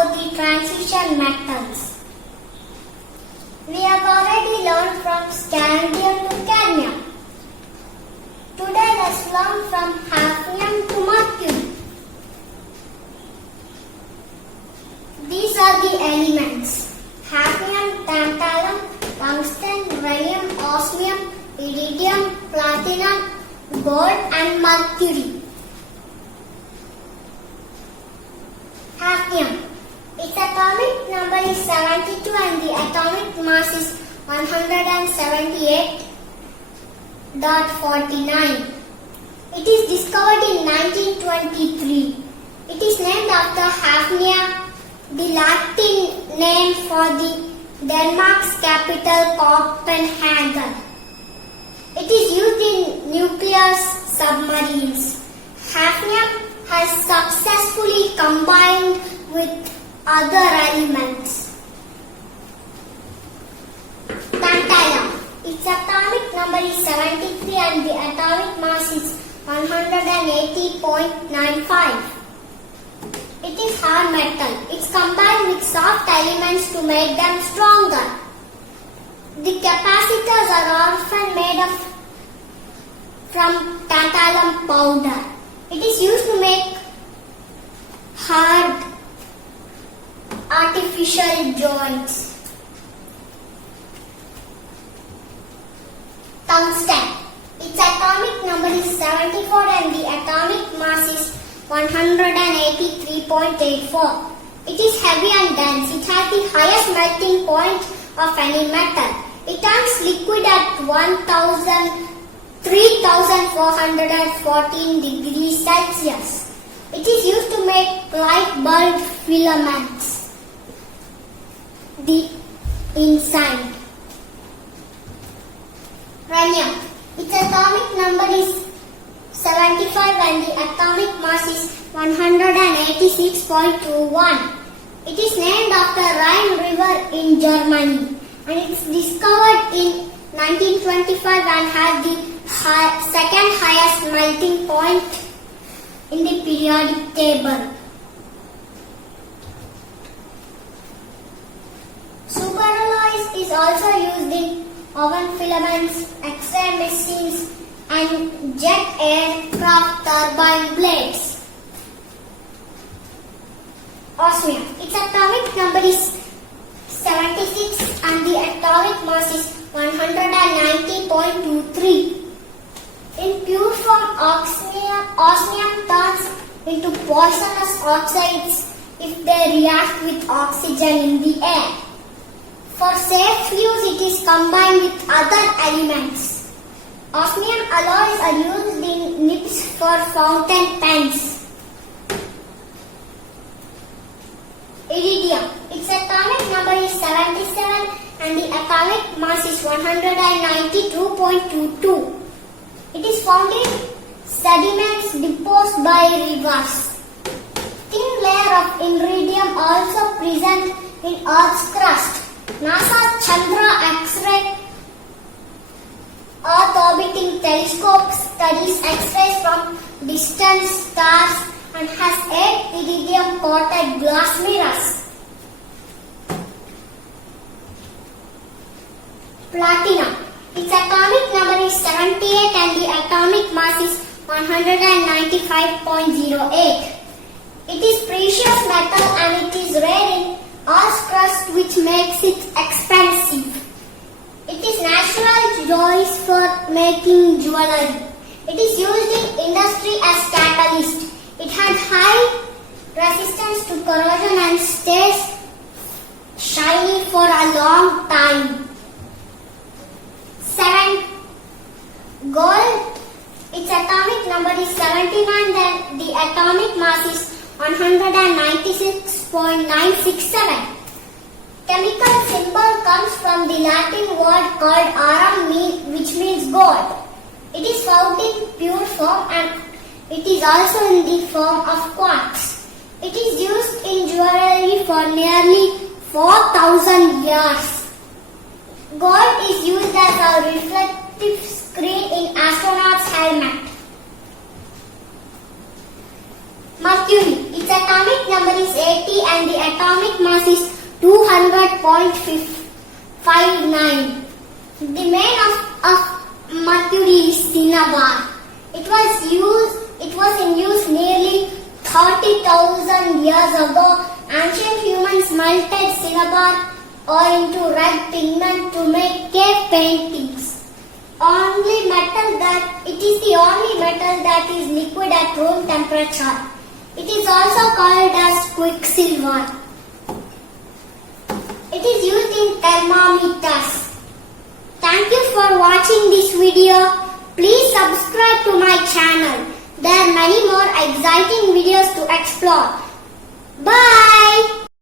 about the transition metals. We have already learned from scandium to cadmium. Today let's learn from hafnium to mercury. These are the elements: hafnium, tantalum, tungsten, rhenium, osmium, iridium, platinum, gold and mercury. Hafnium. Its atomic number is 72 and the atomic mass is 178.49. It is discovered in 1923. It is named after Hafnia, the Latin name for the Denmark's capital Copenhagen. It is used in nuclear submarines. Hafnium has successfully combined with other elements. Tantalum. Its atomic number is 73 and the atomic mass is 180.95. It is hard metal. It's combined with soft elements to make them stronger. The capacitors are often made from tantalum powder. It is used to make hard artificial joints. Tungsten. Its atomic number is 74 and the atomic mass is 183.84. It is heavy and dense. It has the highest melting point of any metal. It turns liquid at 3,414 degrees Celsius. It is used to make light bulb filaments. The inside. Rhenium. Its atomic number is 75 and the atomic mass is 186.21. It is named after Rhine River in Germany and it is discovered in 1925 and has the second highest melting point in the periodic table. Superalloys is also used in oven filaments, X-ray machines and jet aircraft turbine blades. Osmium. Its atomic number is 76 and the atomic mass is 190.23. In pure form, osmium turns into poisonous oxides if they react with oxygen in the air. For safe use, it is combined with other elements. Osmium alloys are used in nibs for fountain pens. Iridium. Its atomic number is 77 and the atomic mass is 192.22. It is found in sediments deposed by rivers. Thin layer of iridium also present in Earth's crust. NASA's Chandra X-ray Earth orbiting telescope studies X-rays from distant stars and has 8 iridium coated glass mirrors. Platinum. Its atomic number is 78 and the atomic mass is 195.08. It is precious metal and it is rare in Earth's crust, which makes it expensive. It is natural choice for making jewelry. It is used in industry as catalyst. It has high resistance to corrosion and stays shiny for a long time. 7. Gold. Its atomic number is 79 and the atomic mass is 196.967. Chemical symbol comes from the Latin word called aurum, which means gold. It is found in pure form and it is also in the form of quartz. It is used in jewelry for nearly 4,000 years. Gold is used as a reflective screen in astronauts' helmet. Mercury. Its atomic number is 18 80 and the atomic mass is 200.59. The main of mercury is cinnabar. It was in use nearly 30,000 years ago. Ancient humans melted cinnabar or into red pigment to make cave paintings. It is the only metal that is liquid at room temperature. It is also called as quicksilver. It is used in thermometers. Thank you for watching this video. Please subscribe to my channel. There are many more exciting videos to explore. Bye!